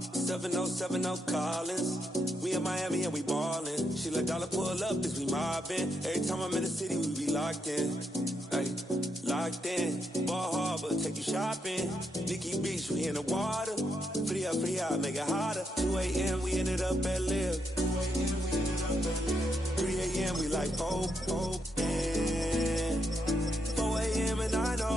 7070 Collins. We in Miami and we ballin'. She let dollar pull up as we mobbin'. Every time I'm in the city, we be locked in. Ay, locked in. Ball Harbor, take you shopping. Nikki Beach, we in the water. Free up, make it hotter. 2 a.m. we ended up at Live. 3 a.m. we like hope. 4 a.m. and I know.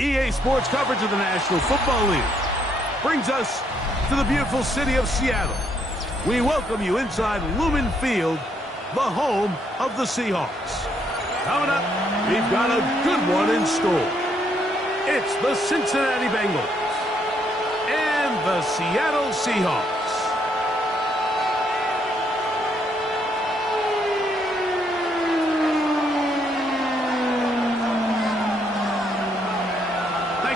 EA Sports coverage of the National Football League brings us to the beautiful city of Seattle. We welcome you inside Lumen Field, the home of the Seahawks. Coming up, we've got a good one in store. It's the Cincinnati Bengals and the Seattle Seahawks.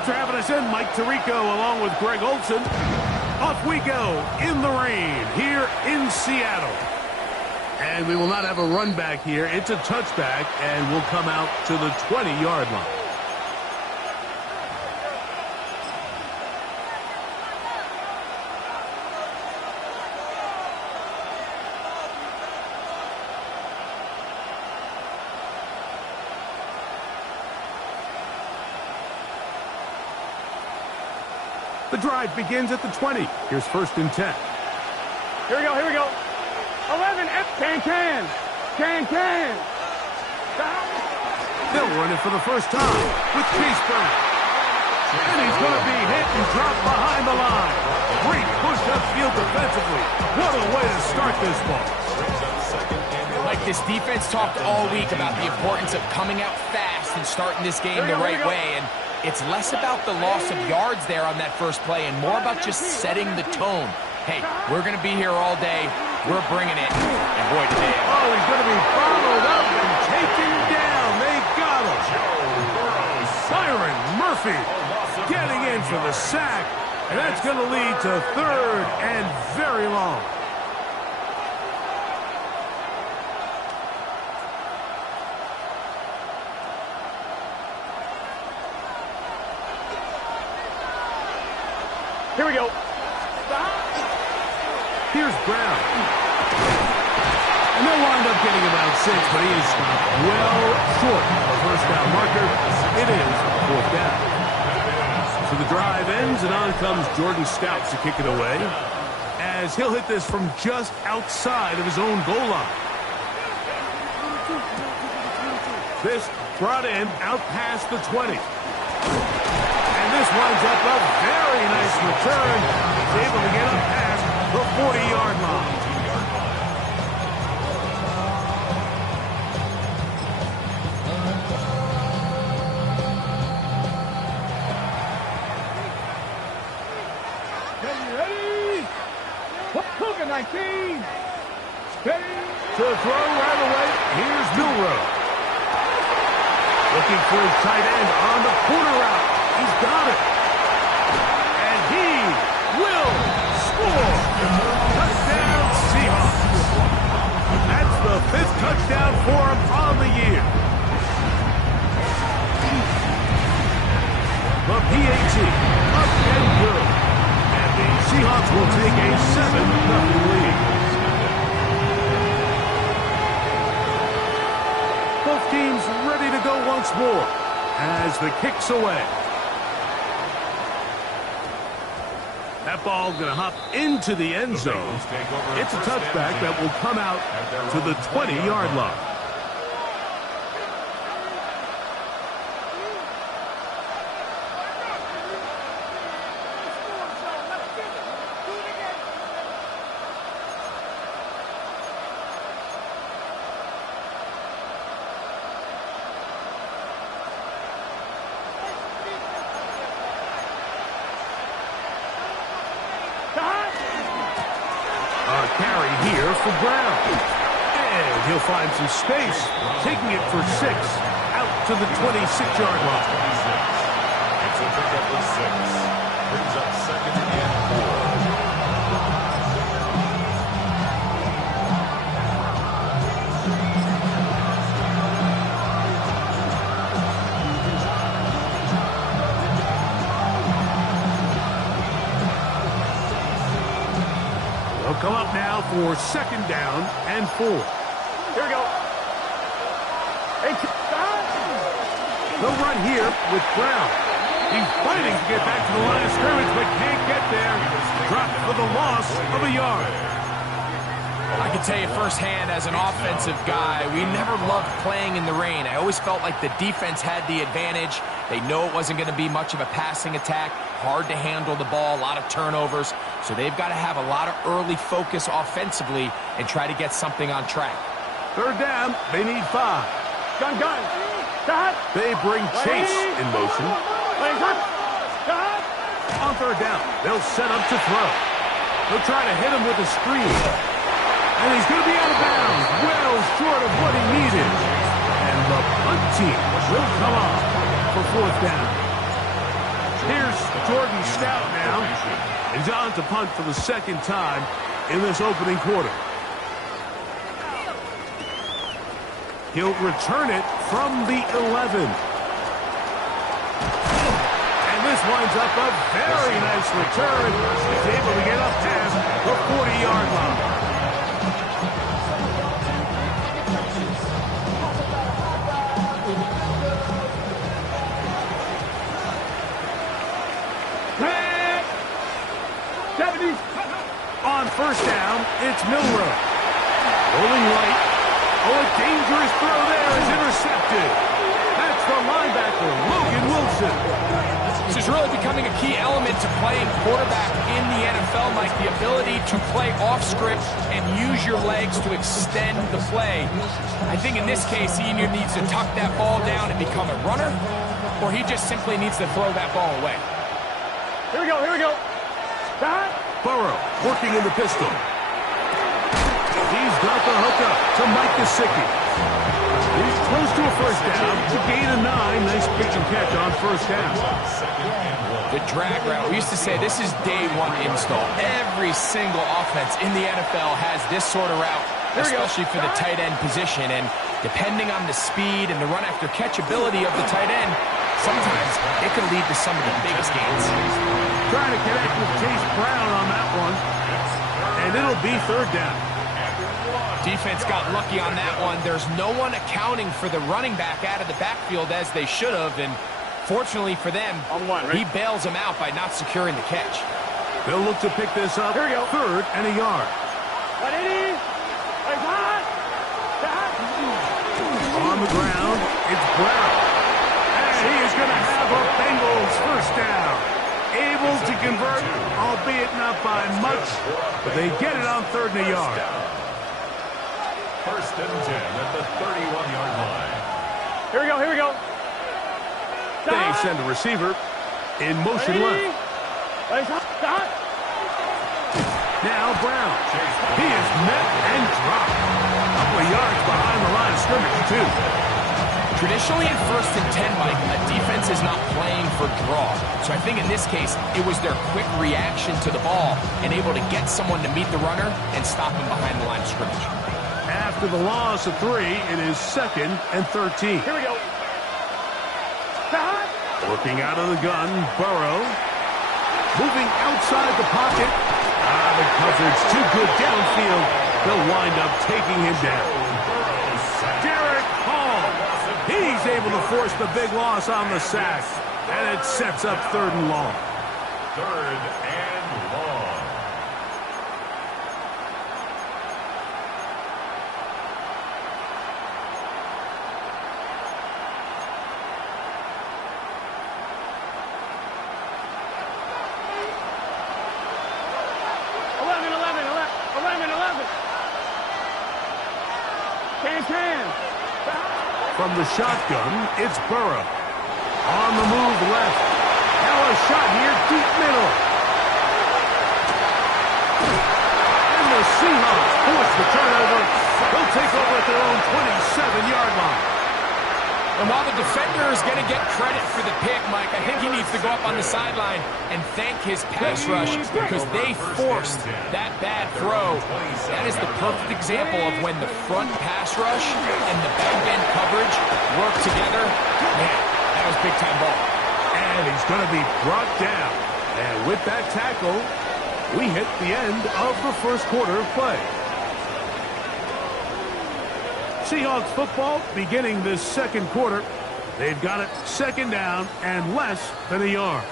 For having us in, Mike Tirico along with Greg Olson. Off we go in the rain here in Seattle. And we will not have a run back here. It's a touchback, and we'll come out to the 20-yard line. The drive begins at the 20. Here's 1st and 10. Here we go. 11, can. They'll run it for the first time with Chase Brown. And he's going to be hit and dropped behind the line. Great push upfield defensively. What a way to start this ball. Like this defense talked all week about the importance of coming out fast and starting this game the right way. And it's less about the loss of yards there on that first play and more about just setting the tone. Hey, we're going to be here all day. We're bringing it. And boy, today. Oh, he's going to be followed up and taken down. They got him. Byron Murphy getting in for the sack. And that's going to lead to 3rd and very long. Here we go. Here's Brown. And they'll wind up getting about 6, but he is well short of a first down marker. It is 4th down. So the drive ends, and on comes Jordan Stout to kick it away, as he'll hit this from just outside of his own goal line. This brought in out past the 20. This winds up a very nice return. He's able to get up past the 40-yard line. Ready? Cougar 19. Ready? To throw right away, here's Milrow. Looking for his tight end on the corner route. He's got it. And he will score. Touchdown, Seahawks. That's the 5th touchdown for him on the year. The PAT up and good. And the Seahawks will take a 7-0 lead. Both teams ready to go once more as the kick's away. That ball going to hop into the end zone. It's a touchback that will come out to the 20-yard line. Carry here for Brown. And he'll find some space, taking it for 6 out to the 26-yard line. It's a pickup of 6. Brings up 2nd and 4. They'll come up now for 2nd down and 4. Here we go. Hey, They'll run here with Brown. He's fighting to get back to the line of scrimmage, but can't get there. Dropped for the loss of a yard. I can tell you firsthand, as an offensive guy, we never loved playing in the rain. I always felt like the defense had the advantage. They know it wasn't going to be much of a passing attack, hard to handle the ball, a lot of turnovers. So they've got to have a lot of early focus offensively and try to get something on track. 3rd down, they need 5. gun. Stop. They bring Chase in motion. Stop. On 3rd down, they'll set up to throw. They'll try to hit him with a screen. And he's going to be out of bounds, well short of what he needed. And the punt team will come on for 4th down. Here's Jordan Stout now. He's on to punt for the 2nd time in this opening quarter. He'll return it from the 11. And this winds up a very nice return. He's able to get up past the 40-yard line. On 1st down, it's Milrow. Rolling right. Oh, a dangerous throw there is intercepted. That's the linebacker, Logan Wilson. This is really becoming a key element to playing quarterback in the NFL, Mike. The ability to play off script and use your legs to extend the play. I think in this case, he either needs to tuck that ball down and become a runner, or he just simply needs to throw that ball away. Here we go. Stop. Burrow working in the pistol. He's got the hookup to Mike Gesicki. He's close to a 1st down. To gain a 9. Nice pitch and catch on 1st down. The drag route. We used to say this is day 1 install. Every single offense in the NFL has this sort of route, especially for the tight end position. And depending on the speed and the run after catch ability of the tight end, sometimes it can lead to some of the biggest gains. Trying to connect with Chase Brown on that one. And it'll be 3rd down. Defense got lucky on that one. There's no one accounting for the running back out of the backfield as they should have. And fortunately for them, he bails them out by not securing the catch. They'll look to pick this up. 3rd and a yard. On the ground, it's Brown. And he is going to have a Bengals 1st down. Able to convert, albeit not by much, but they get it on 3rd and a yard. 1st and 10 at the 31-yard line. Here we go. They send a receiver in motion left. Now Brown. He is met and dropped. A couple of yards behind the line of scrimmage, too. Traditionally in 1st and 10, Mike, a defense is not playing for draw. So I think in this case, it was their quick reaction to the ball and able to get someone to meet the runner and stop him behind the line of scrimmage. After the loss of 3, it is 2nd and 13. Here we go. Working out of the gun, Burrow. Moving outside the pocket. The coverage too good downfield. They'll wind up taking him down. Derek Hall. He's able to force the big loss on the sack. And it sets up 3rd and long. 3rd and long. From the shotgun, it's Burrow. On the move left. Now a shot here, deep middle. And the Seahawks force the turnover. They'll take over at their own 27-yard line. And while the defender is going to get credit for the pick, Mike, I think he needs to go up on the sideline and thank his pass rush because they forced that bad throw. That is the perfect example of when the front pass rush and the back end coverage work together. Man, that was big-time ball. And he's going to be brought down. And with that tackle, We hit the end of the first quarter of play. Seahawks football beginning this second quarter. They've got it second down and less than a yard.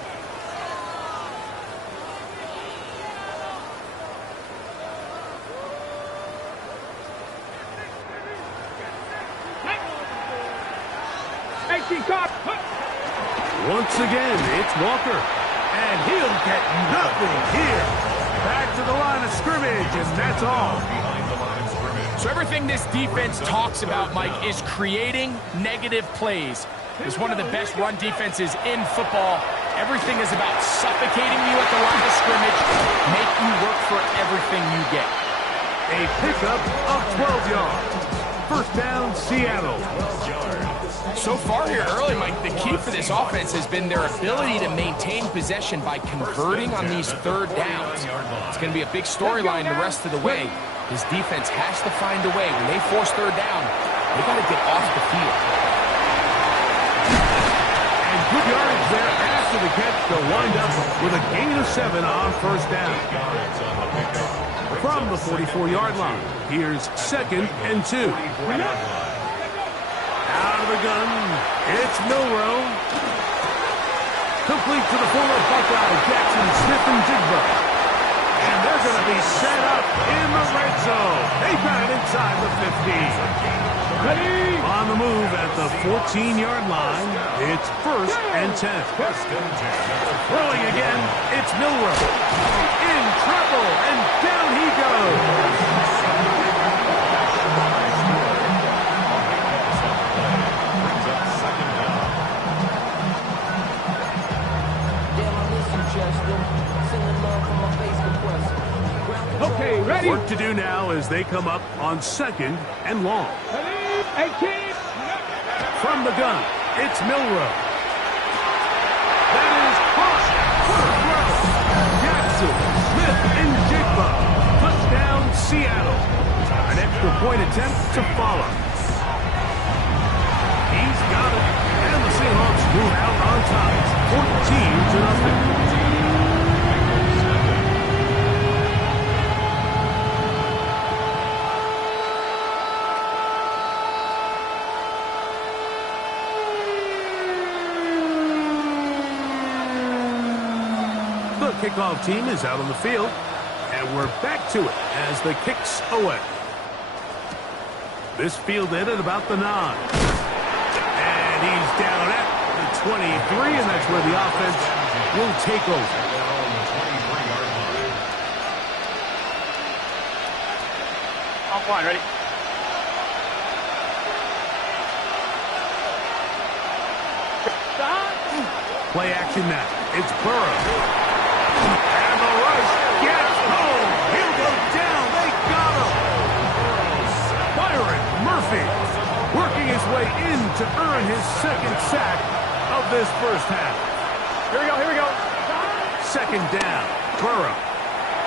Once again, it's Walker. And he'll get nothing here. Back to the line of scrimmage, and that's all. So everything this defense talks about, Mike, is creating negative plays. It's one of the best run defenses in football. Everything is about suffocating you at the line of scrimmage, make you work for everything you get. A pickup of 12 yards. First down, Seattle. So far here early, Mike, the key for this offense has been their ability to maintain possession by converting on these third downs. It's going to be a big storyline the rest of the way. This defense has to find a way. When they force third down, they got to get off the field. And good yardage there after the catch to wind up with a gain of 7 on first down. From the 44-yard line, here's 2nd and 2. Out of the gun, it's Milroe. Complete to the former Buckeye, Jackson Smith-Njigba. And they're going to be set up in the red zone. They've got it inside the 15. Ready? On the move at the 14-yard line, it's 1st and 10. Throwing again, it's Milroe. In trouble, and down he goes. Okay, ready? Work to do now as they come up on 2nd and long. Hey, kid. From the gun, it's Milroe. That is caught. Jackson Smith-Njigba. Touchdown, Seattle. An extra point attempt to follow. He's got it. And the Seahawks move out on top. 14-0. The kickoff team is out on the field, and we're back to it as the kick's away. This fielded at about the 9. And he's down at the 23, and that's where the offense will take over. On one, ready? Play action now. It's Burrow. And the rush gets home. He'll go down. They got him. Byron Murphy working his way in to earn his 2nd sack of this first half. Here we go, here we go. 2nd down. Burrow.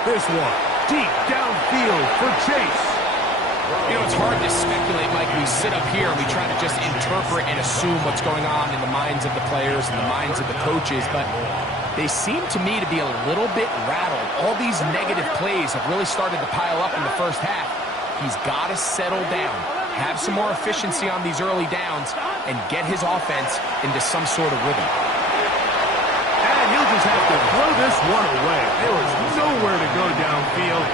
This one deep downfield for Chase. You know, it's hard to speculate, Mike. We sit up here and we try to just interpret and assume what's going on in the minds of the players and the minds of the coaches, but they seem to me to be a little bit rattled. All these negative plays have really started to pile up in the first half. He's got to settle down, have some more efficiency on these early downs, and get his offense into some sort of rhythm. And he'll just have to throw this one away. There was nowhere to go downfield.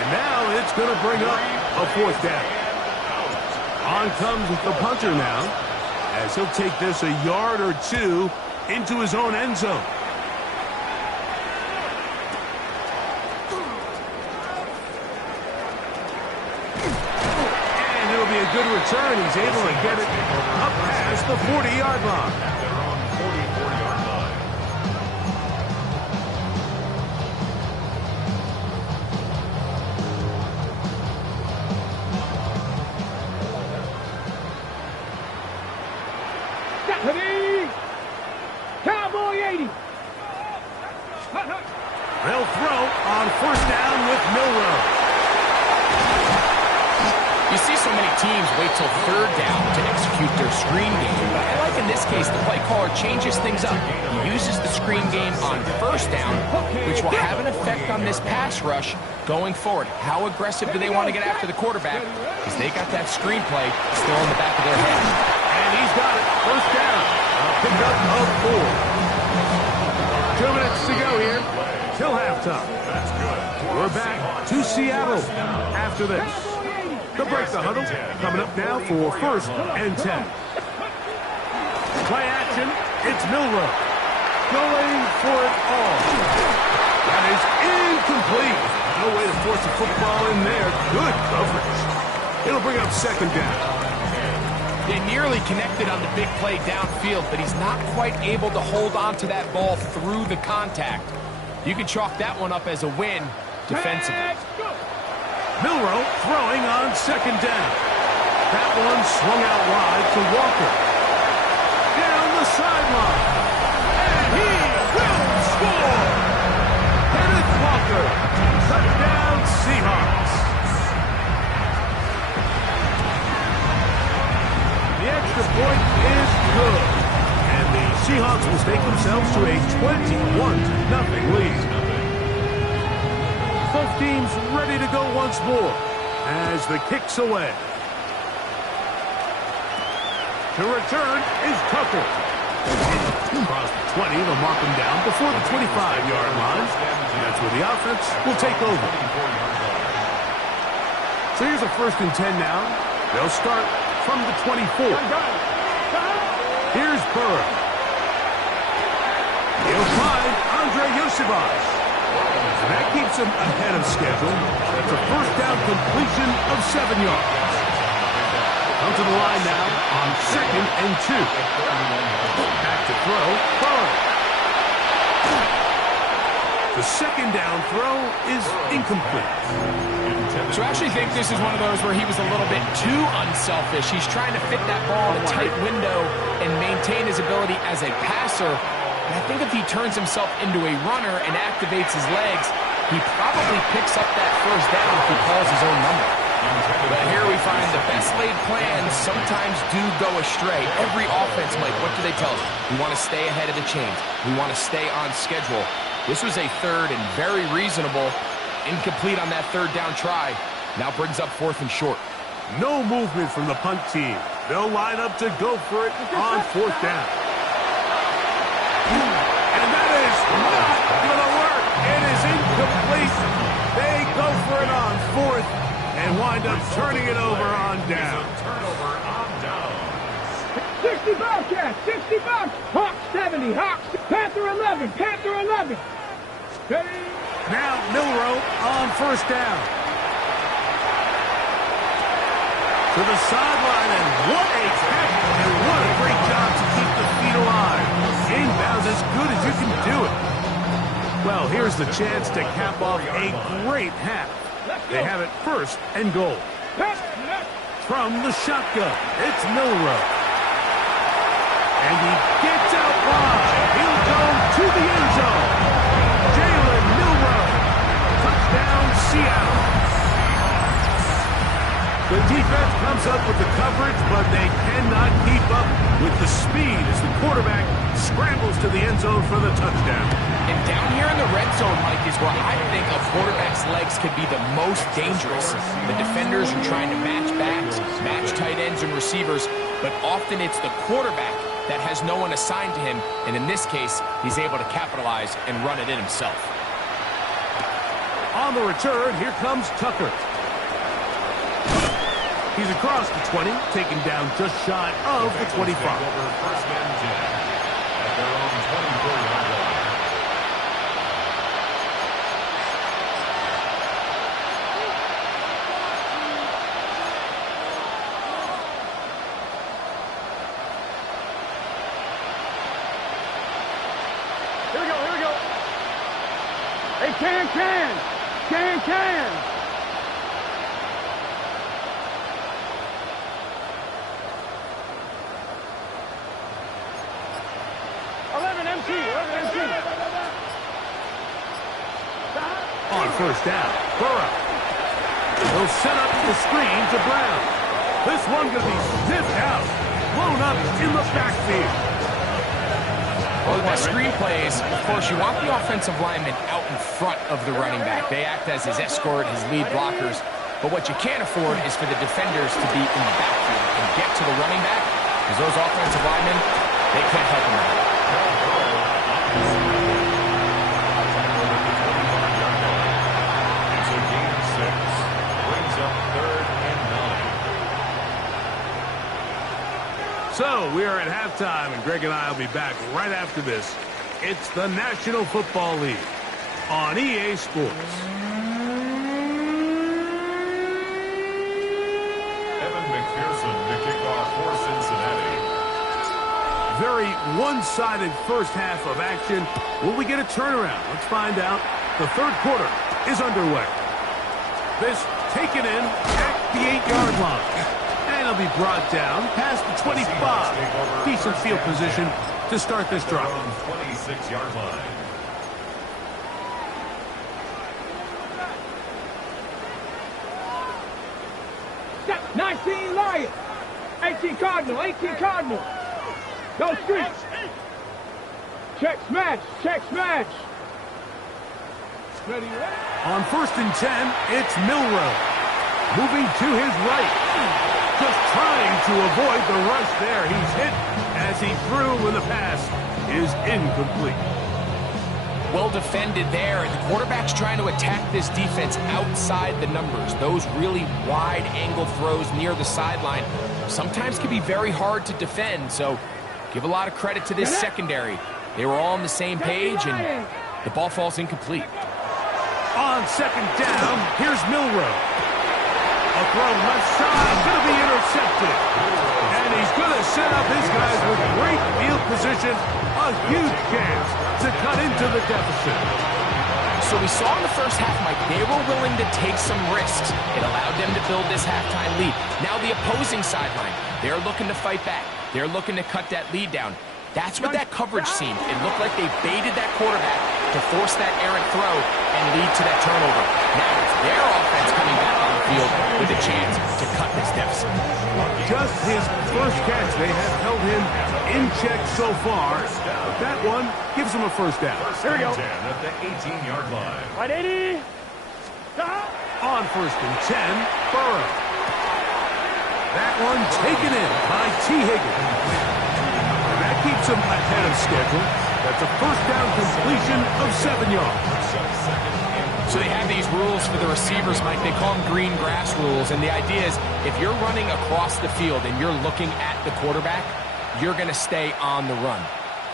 And now it's going to bring up a 4th down. On comes the punter now, as he'll take this a yard or 2 into his own end zone. And it'll be a good return. He's able to get it up past the 40-yard line. Cowboy 80. They'll throw on 1st down with Milroe. You see so many teams wait till third down to execute their screen game, but I like in this case the play caller changes things up. He uses the screen game on first down, which will have an effect on this pass rush going forward. How aggressive do they want to get after the quarterback? Because they got that screen play still in the back of their head. And he's got it. First down. Pick up of 4. 2 minutes to go here till halftime. We're back to Seattle after this. They'll break the huddle. Coming up now for 1st and 10. Play action. It's Milroe. Going for it all. That is incomplete. No way to force a football in there. Good coverage. It'll bring up 2nd down. They nearly connected on the big play downfield, but he's not quite able to hold on to that ball through the contact. You can chalk that one up as a win defensively. Milroe throwing on 2nd down. That one swung out wide to Walker. Down the sideline. And he will score. Kenneth Walker. Touchdown Seahawks. The extra point is good. And the Seahawks will stake themselves to a 21-0 lead. Both teams ready to go once more as the kick's away. To return is Tucker. Across the 20, they'll mark him down before the 25-yard line. And that's where the offense will take over. So here's a 1st and 10 now. They'll start from the 24. Here's Burrow. He'll find Andre Yosibas. And that keeps him ahead of schedule. That's a 1st down completion of 7 yards. Come to the line now on 2nd and 2. Back to throw, Burrow. The 2nd down throw is incomplete. So I actually think this is one of those where he was a little bit too unselfish. He's trying to fit that ball in a tight window and maintain his ability as a passer. And I think if he turns himself into a runner and activates his legs, he probably picks up that 1st down if he calls his own number. But here we find the best laid plans sometimes do go astray. Every offense, Mike, what do they tell us? We want to stay ahead of the chains. We want to stay on schedule. This was a 3rd and very reasonable. Incomplete on that 3rd down try. Now brings up 4th and short. No movement from the punt team. They'll line up to go for it on 4th down. And that is not going to work. It is incomplete. They go for it on 4th and wind up turning it over on down. 60 Bobcats, 60 Bobcats. Hawks 70, Hawks. Panther 11, Panther 11. Now Milroe on 1st down. To the sideline, and what a tackle, and what a great job to keep the feet alive. Inbounds as good as you can do it. Well, here's the chance to cap off a great half. They have it 1st and goal. From the shotgun, it's Milroe. And he gets out wide. He'll go to the end zone. Jalen Milroe. Touchdown, Seattle. The defense comes up with the coverage, but they cannot keep up with the speed as the quarterback scrambles to the end zone for the touchdown. And down here in the red zone, Mike, is where I think a quarterback's legs could be the most dangerous. The defenders are trying to match backs, match tight ends and receivers, but often it's the quarterback that has no one assigned to him, and in this case, he's able to capitalize and run it in himself. On the return, here comes Tucker. He's across the 20, taken down just shy of the 25. 1st and 10 at their own 24-yard line. Here we go. Hey, can. 11 MC. On 1st down, Burrow. He'll set up the screen to Brown. This one going to be sniffed out. Blown up in the backfield. Well, the best screen plays, of course, you want the offensive lineman out in front of the running back. They act as his escort, his lead blockers. But what you can't afford is for the defenders to be in the backfield and get to the running back, because those offensive linemen, they can't help him out. It's a gain of 6. Brings up 3rd and 9. So we are at halftime, and Greg and I will be back right after this. It's the National Football League on EA Sports. Evan McPherson to kick off for Cincinnati. Very one-sided first half of action. Will we get a turnaround? Let's find out. The third quarter is underway. This taken in at the 8-yard line. And it'll be brought down past the 25. Decent field position to start this drive. 26-yard line. Step 19 Lions. 18 Cardinal. 18 Cardinal. Go streets. Check smash. Check smash. Ready? On 1st and 10, it's Milroe. Moving to his right. Just trying to avoid the rush there. He's hit as he threw when the pass is incomplete. Well defended there, and the quarterback's trying to attack this defense outside the numbers. Those really wide angle throws near the sideline sometimes can be very hard to defend, so give a lot of credit to this secondary. They were all on the same page, and the ball falls incomplete. On 2nd down, here's Milroe. A throw left side, going to be intercepted. And he's going to set up his guys with great field position. A huge chance to cut into the deficit. So we saw in the first half, Mike, they were willing to take some risks. It allowed them to build this halftime lead. Now the opposing sideline, they're looking to fight back. They're looking to cut that lead down. That's what that coverage seemed. It looked like they baited that quarterback to force that errant throw and lead to that turnover. Now it's their offense coming back on the field with a chance to cut this deficit. Just his first catch. They have held him in check so far. But that one gives him a first down. Here we go. 10 at the 18-yard line. Right 80. On 1st and 10, Burrow. That one taken in by T. Higgins. That keeps him ahead of schedule. That's a first down completion of 7 yards. So they have these rules for the receivers, Mike. They call them green grass rules. And the idea is if you're running across the field and you're looking at the quarterback, you're going to stay on the run.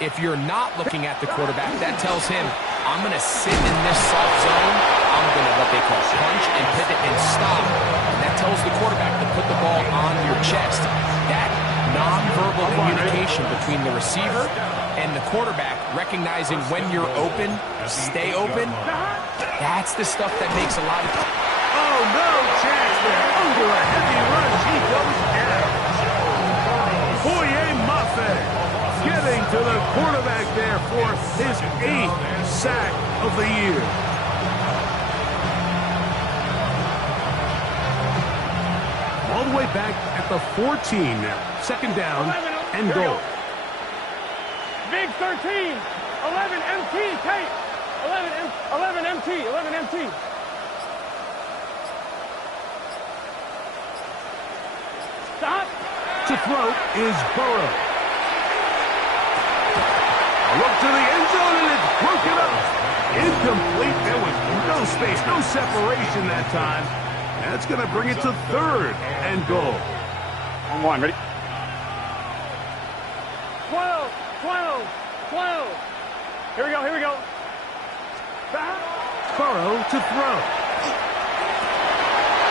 If you're not looking at the quarterback, that tells him, I'm going to sit in this soft zone. I'm going to what they call punch and pivot and stop. And that tells the quarterback to put the ball on your chest. That nonverbal communication between the receiver and the quarterback, recognizing when you're open, stay open, that's the stuff that makes a lot of... Oh, no chance there. Under a heavy rush, he goes down. Boye Mafe getting to the quarterback there for his 8th sack of the year. All the way back at the 14 now. 2nd down and goal. Big 13. 11 MT. Tape. 11 MT. 11 MT. Stop. To throw is Burrow. A look to the end zone, and it's broken up. Incomplete. There was no space, no separation that time. That's going to bring it to 3rd and goal. On 1, ready? 12, 12, 12. Here we go, here we go. Burrow to throw.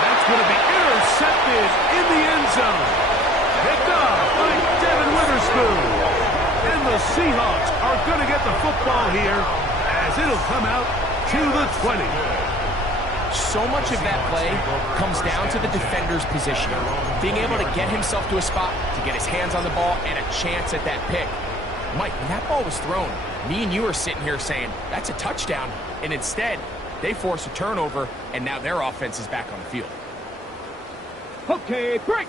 That's going to be intercepted in the end zone. Picked up by Devin Witherspoon. And the Seahawks are going to get the football here as it'll come out to the 20. So much of that play comes down to the defender's positioning. Being able to get himself to a spot, to get his hands on the ball, and a chance at that pick. Mike, when that ball was thrown, me and you are sitting here saying, that's a touchdown. And instead, they force a turnover, and now their offense is back on the field. Okay, break.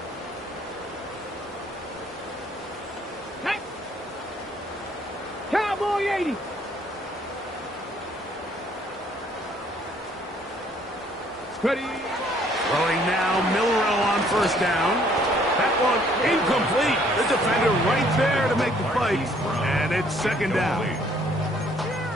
Hey. Cowboy 80. Steady. Throwing now, Milrow on first down. That one incomplete. The defender right there to make the fight. And it's second down.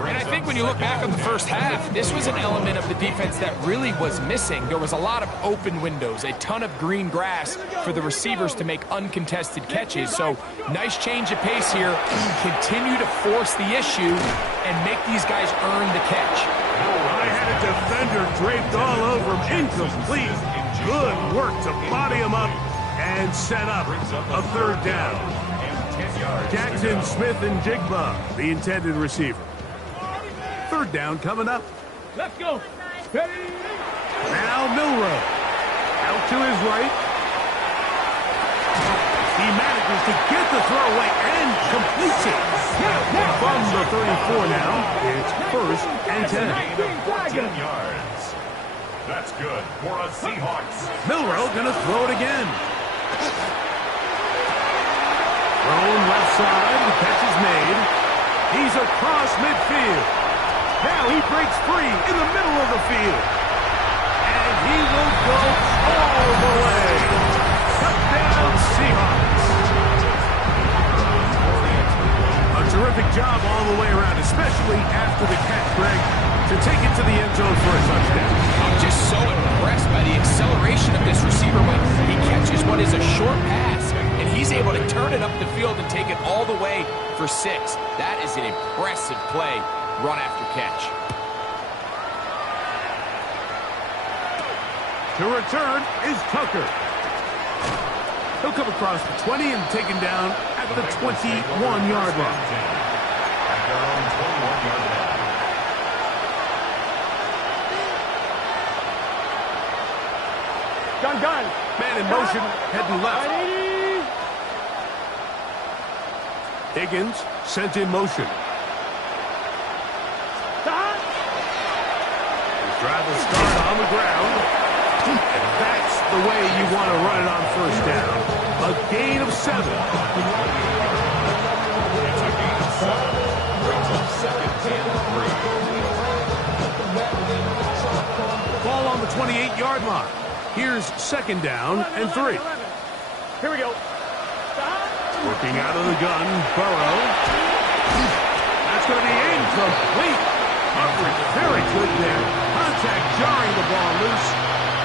And I think when you look back on the first half, this was an element of the defense that really was missing. There was a lot of open windows, a ton of green grass for the receivers to make uncontested catches. So nice change of pace here. Continue to force the issue and make these guys earn the catch. I had a defender draped all over him. Incomplete. Good work to body him up and set up a third down. Jackson, Smith, and Jigba, the intended receiver. Third down coming up. Let's go. Steady. Now Milrow. Out to his right. He manages to get the throw away and completes it. From the 34 now, it's first and 10. 10 yards. That's good for a Seahawks. Milrow gonna throw it again. Thrown left side, the catch is made. He's across midfield. Now he breaks free in the middle of the field. And he will go all the way. Touchdown Seahawks. A terrific job all the way around, especially after the catch, Greg, to take it to the end zone for a touchdown. I'm just so impressed by the acceleration of this receiver when he catches what is a short pass, and he's able to turn it up the field and take it all the way for 6. That is an impressive play. Run after catch. To return is Tucker. He'll come across the 20 and taken down at the 21-yard line. Gun. Man in motion, heading left. Higgins sent in motion. Drive will start on the ground. And that's the way you want to run it on first down. A gain of 7. It's a gain of 7. Brings up second and 3. Ball on the 28-yard line. Here's second down and 3. Here we go. Working out of the gun, Burrow. That's going to be incomplete. Coverage very good there. Contact jarring the ball loose.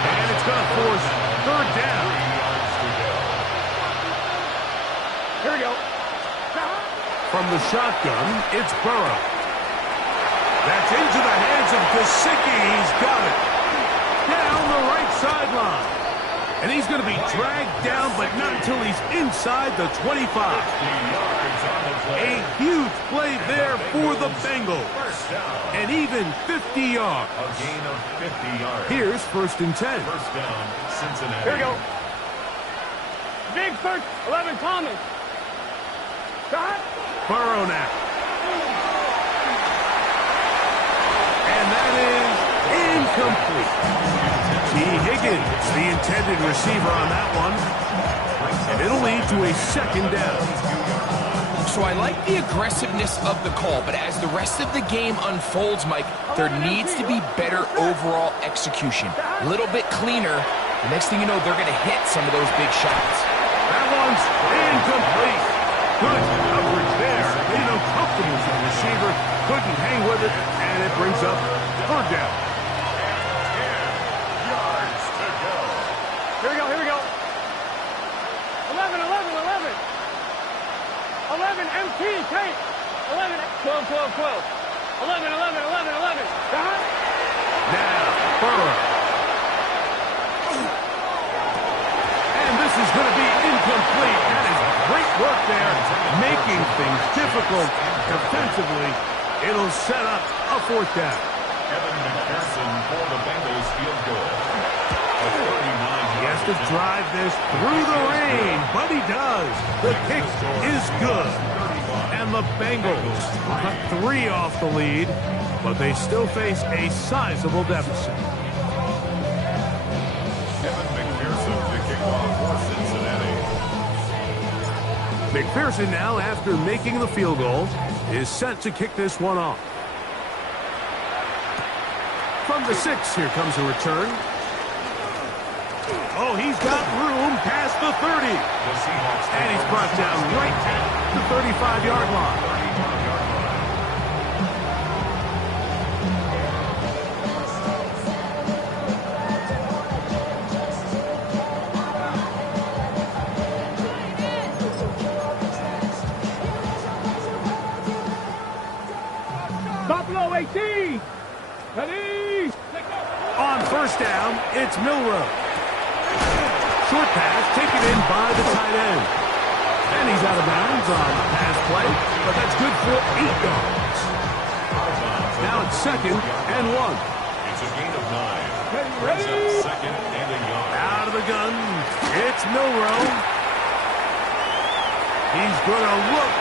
And it's going to force third down. Here we go. From the shotgun, it's Burrow. That's into the hands of Gesicki. He's got it. Down the right sideline. And he's going to be dragged down, but not until he's inside the 25. A huge play there for the Bengals. And even 50 yards. A gain of 50 yards. Here's first and 10. First down, Cincinnati. Here we go. Big first, 11 Thomas. Shot. Burrow now. And that is incomplete. T. Higgins, the intended receiver on that one. And it'll lead to a second down. So I like the aggressiveness of the call, but as the rest of the game unfolds, Mike, there needs to be better overall execution. A little bit cleaner. The next thing you know, they're going to hit some of those big shots. That one's incomplete. Good coverage there. Made him comfortable for the receiver. Couldn't hang with it, and it brings up third down. 10 yards to go. Here we go. 11. 11 MT, tape. 11, 12. 11. Now, Burrow. And this is going to be incomplete. That is great work there, making things difficult defensively. It'll set up a fourth down. Evan McPherson for the Bengals field goal. A 39. He has to drive this through the rain, but he does. The kick is good. And the Bengals cut 3 off the lead, but they still face a sizable deficit. Evan McPherson to kick off for Cincinnati. McPherson now, after making the field goal, is set to kick this one off. From the 6, here comes a return. Oh, he's got room past the 30. And he's brought down right at the 35-yard line. Buffalo 18. Ready. On first down, it's Milroe. Short pass taken in by the tight end. And he's out of bounds on the pass play, but that's good for 8 yards. Now it's 2nd and 1. It's a gain of 9. Brings up 2nd and a yard. Out of the gun, it's Milroe. He's going to look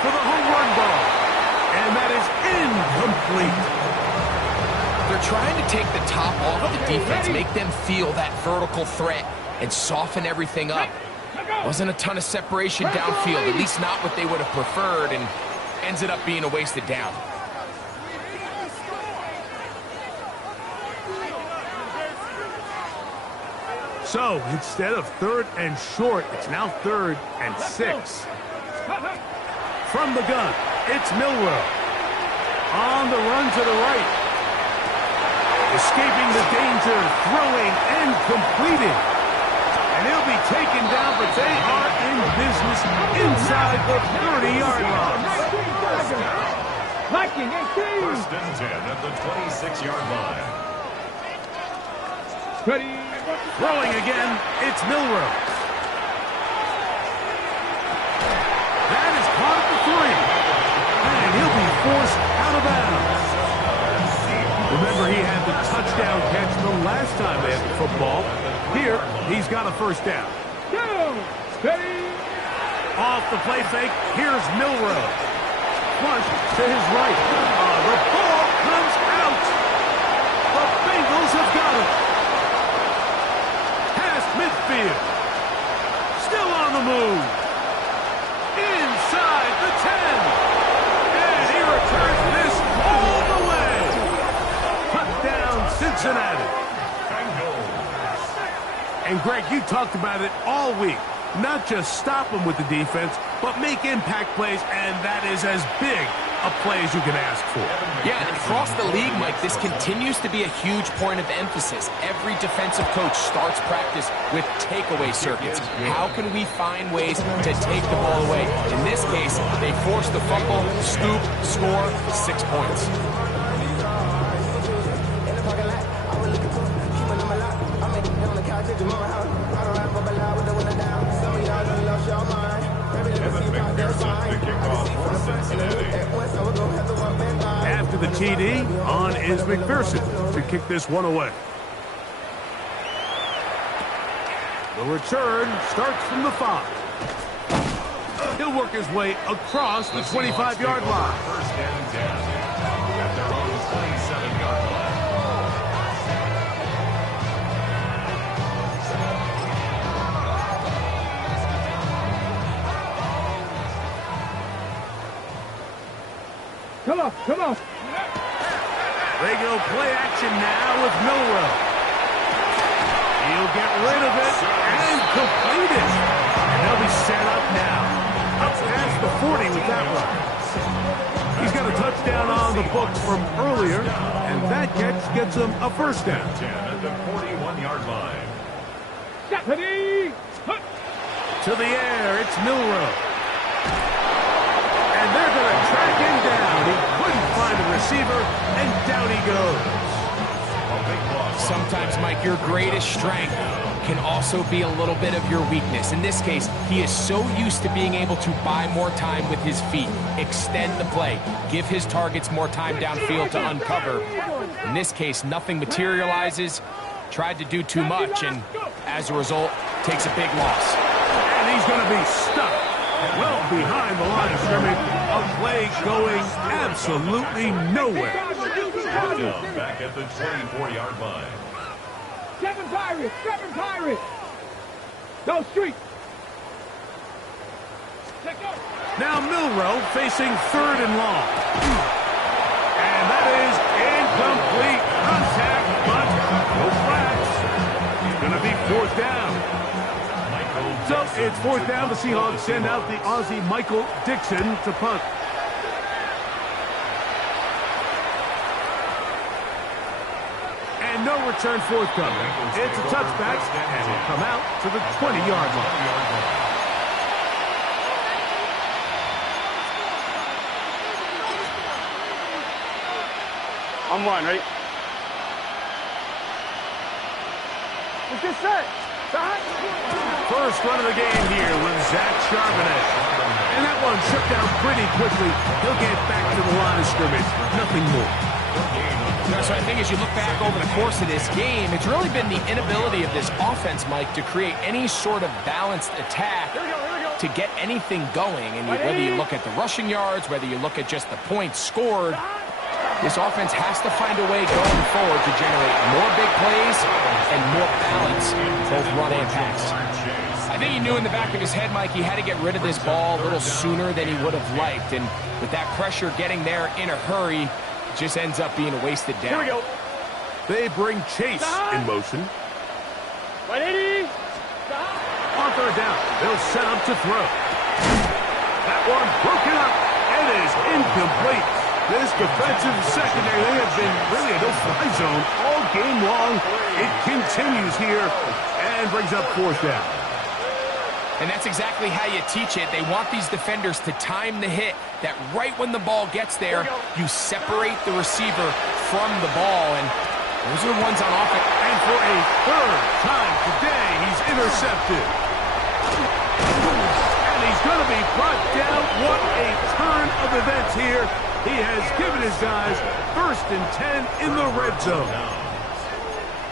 for the home run ball. And that is incomplete. They're trying to take the top off of the defense, make them feel that vertical threat, and soften everything up. Wasn't a ton of separation downfield, at least not what they would have preferred, and ends up being a wasted down. So instead of 3rd and short, it's now 3rd and 6. From the gun, it's Milroe. On the run to the right. Escaping the danger, throwing and completing. And he'll be taken down, but they are in business inside the 30-yard line. Viking 18. First and 10 at the 26-yard line. Ready. Throwing again, it's Milroe. That is caught at the 3. And he'll be forced out of bounds. Remember, he had the touchdown catch the last time they had the football. Here, he's got a first down. Go. Ready. Off the play fake, here's Milroe. Flush to his right. The ball comes out. The Bengals have got it. Past midfield. Still on the move. Inside the 10. And he returns this all the way. Touchdown, Cincinnati. And Greg, you talked about it all week. Not just stop them with the defense, but make impact plays, and that is as big a play as you can ask for. Yeah, and across the league, Mike, this continues to be a huge point of emphasis. Every defensive coach starts practice with takeaway circuits. How can we find ways to take the ball away? In this case, they force the fumble, scoop, score, 6 points. After the TD, on is McPherson to kick this one away. The return starts from the 5. He'll work his way across the 25-yard line. First and 10 at their own 27-yard line. Come on, come on. They go play action now with Milroe. He'll get rid of it and complete it. And they'll be set up now. Up past the 40 with that one. He's got a touchdown on the books from earlier, and that catch gets him a first down. 10 at the 41-yard line. Stephanie. To the air, it's Milroe. And they're going to track him down. He couldn't find a receiver, and down he goes. Sometimes, Mike, your greatest strength can also be a little bit of your weakness. In this case, he is so used to being able to buy more time with his feet, extend the play, give his targets more time downfield to uncover. In this case, nothing materializes, tried to do too much, and as a result, takes a big loss. And he's going to be stuck well behind the line of scrimmage. A play going absolutely nowhere. Back at the 24-yard line. Seven Pirates, seven Pirates. Go street. Now Milrow facing 3rd and long. And that is incomplete. Contact, but no flags. It's going to be 4th down. So it's 4th down. The Seahawks send out the Aussie Michael Dixon to punt. And no return forthcoming. It's a touchback, and will come out to the 20-yard line. On one, ready? Let's get set. First run of the game here with Zach Charbonnet. And that one shut down pretty quickly. He'll get back to the line of scrimmage. Nothing more. So I think as you look back over the course of this game, it's really been the inability of this offense, Mike, to create any sort of balanced attack to get anything going. And whether you look at the rushing yards, whether you look at just the points scored, this offense has to find a way going forward to generate more big plays and more balance, both run and pass. I think he knew in the back of his head, Mike, he had to get rid of this ball a little sooner than he would have liked. And with that pressure getting there in a hurry, it just ends up being a wasted down. Here we go. They bring Chase in motion. 180. On 3rd down, they'll set up to throw. That one broken up and is incomplete. This defensive secondary, they have been really a no-fly zone all game long. It continues here and brings up 4th down. And that's exactly how you teach it. They want these defenders to time the hit, that right when the ball gets there, you separate the receiver from the ball. And those are the ones on offense. And for a 3rd time today, he's intercepted. And he's going to be brought down. What a turn of events here. He has given his guys 1st and 10 in the red zone.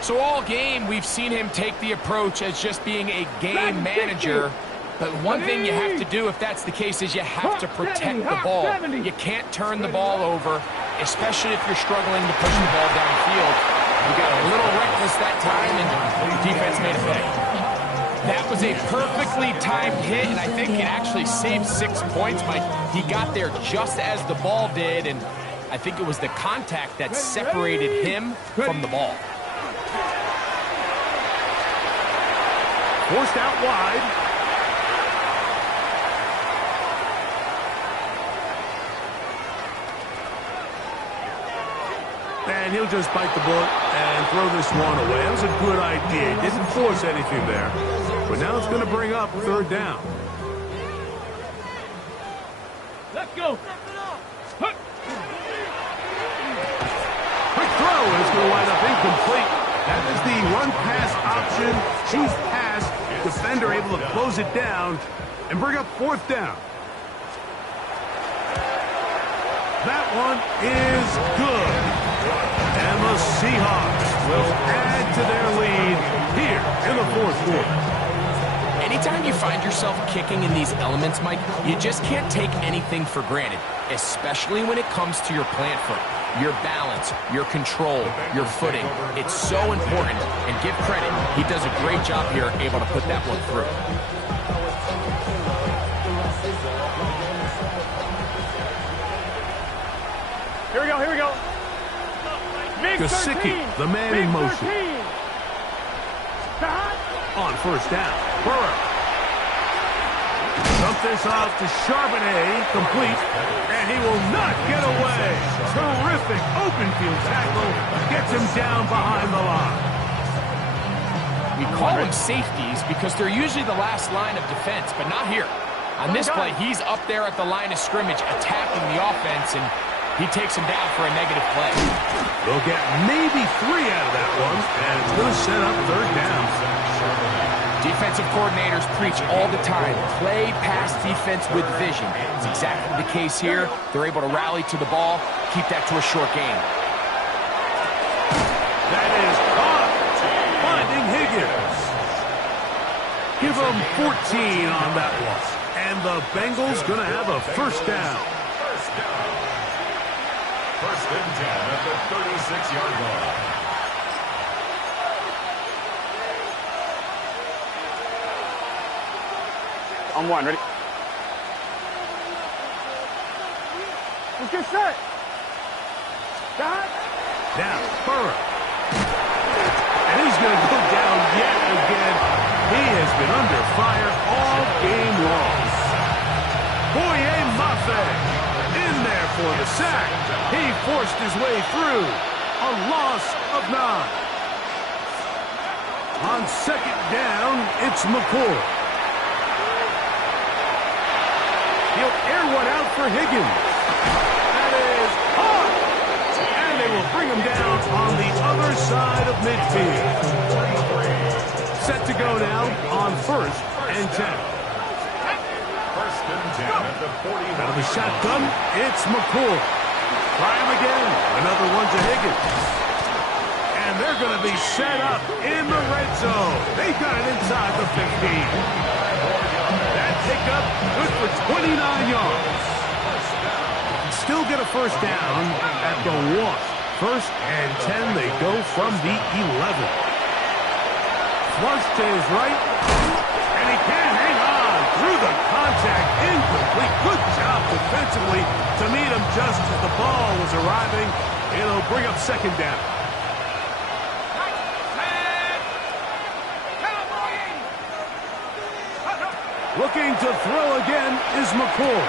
So all game, we've seen him take the approach as just being a game manager. But one thing you have to do if that's the case is you have to protect the ball. You can't turn the ball over, especially if you're struggling to push the ball downfield. You got a little reckless that time, and defense made a play. That was a perfectly timed hit, and I think it actually saved 6 points, Mike. He got there just as the ball did, and I think it was the contact that separated him from the ball. Forced out wide. And he'll just bite the bullet and throw this one away. That was a good idea. Didn't force anything there. But now it's going to bring up 3rd down. Let's go. Quick throw, and it's going to wind up incomplete. That is the run-pass option. Chief pass. Defender able to close it down and bring up 4th down. That one is good. And the Seahawks will add to their lead here in the 4th quarter. Anytime you find yourself kicking in these elements, Mike, you just can't take anything for granted, especially when it comes to your plant foot, your balance, your control, your footing. It's so important, and give credit. He does a great job here able to put that one through. Here we go, here we go. Gesicki, the man in motion. On 1st down, Burrow. Dump this off to Charbonnet, complete, and he will not get away. Terrific open field tackle, gets him down behind the line. We call them safeties because they're usually the last line of defense, but not here. On this play, he's up there at the line of scrimmage attacking the offense, and he takes him down for a negative play. They'll get maybe 3 out of that one, and it's going to set up 3rd down. Defensive coordinators preach all the time, play pass defense with vision. It's exactly the case here. They're able to rally to the ball, keep that to a short game. That is caught, finding Higgins. Give them 14 on that one. And the Bengals going to have a 1st down. 1st and 10 at the 36-yard line. On one, ready? Let's get set. Got. Now, Burrow. And he's going to go down yet again. He has been under fire all game long. Boye Mafe in there for the sack. He forced his way through. A loss of 9. On second down, it's McCoy. He'll air one out for Higgins. That is caught. And they will bring him down on the other side of midfield. Set to go now on 1st and 10. 1st and 10 at the 41. Out of the shotgun, it's McCoy. Try him again. Another one to Higgins. And they're going to be set up in the red zone. They got it inside the 15. That pickup good for 29 yards. Still get a first down at the 1. 1st and 10, they go from the 11. Flush to his right. And he can't hang on through the contact. Incomplete. Good job defensively to meet him just as the ball was arriving. It'll bring up 2nd down. Looking to throw again is McCoy.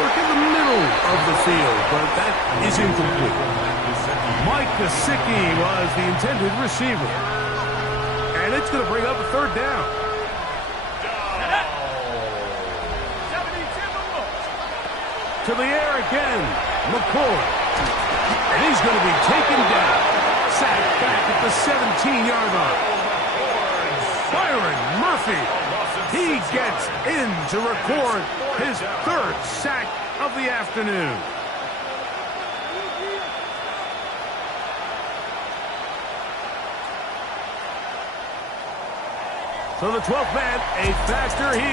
Work in the middle of the field, but that is incomplete. Mike Gesicki was the intended receiver. And it's going to bring up a 3rd down. To the air again, McCoy. And he's going to be taken down. Sacked back at the 17-yard line. Byron Murphy. He gets in to record his 3rd sack of the afternoon. So the 12th man, a factor here.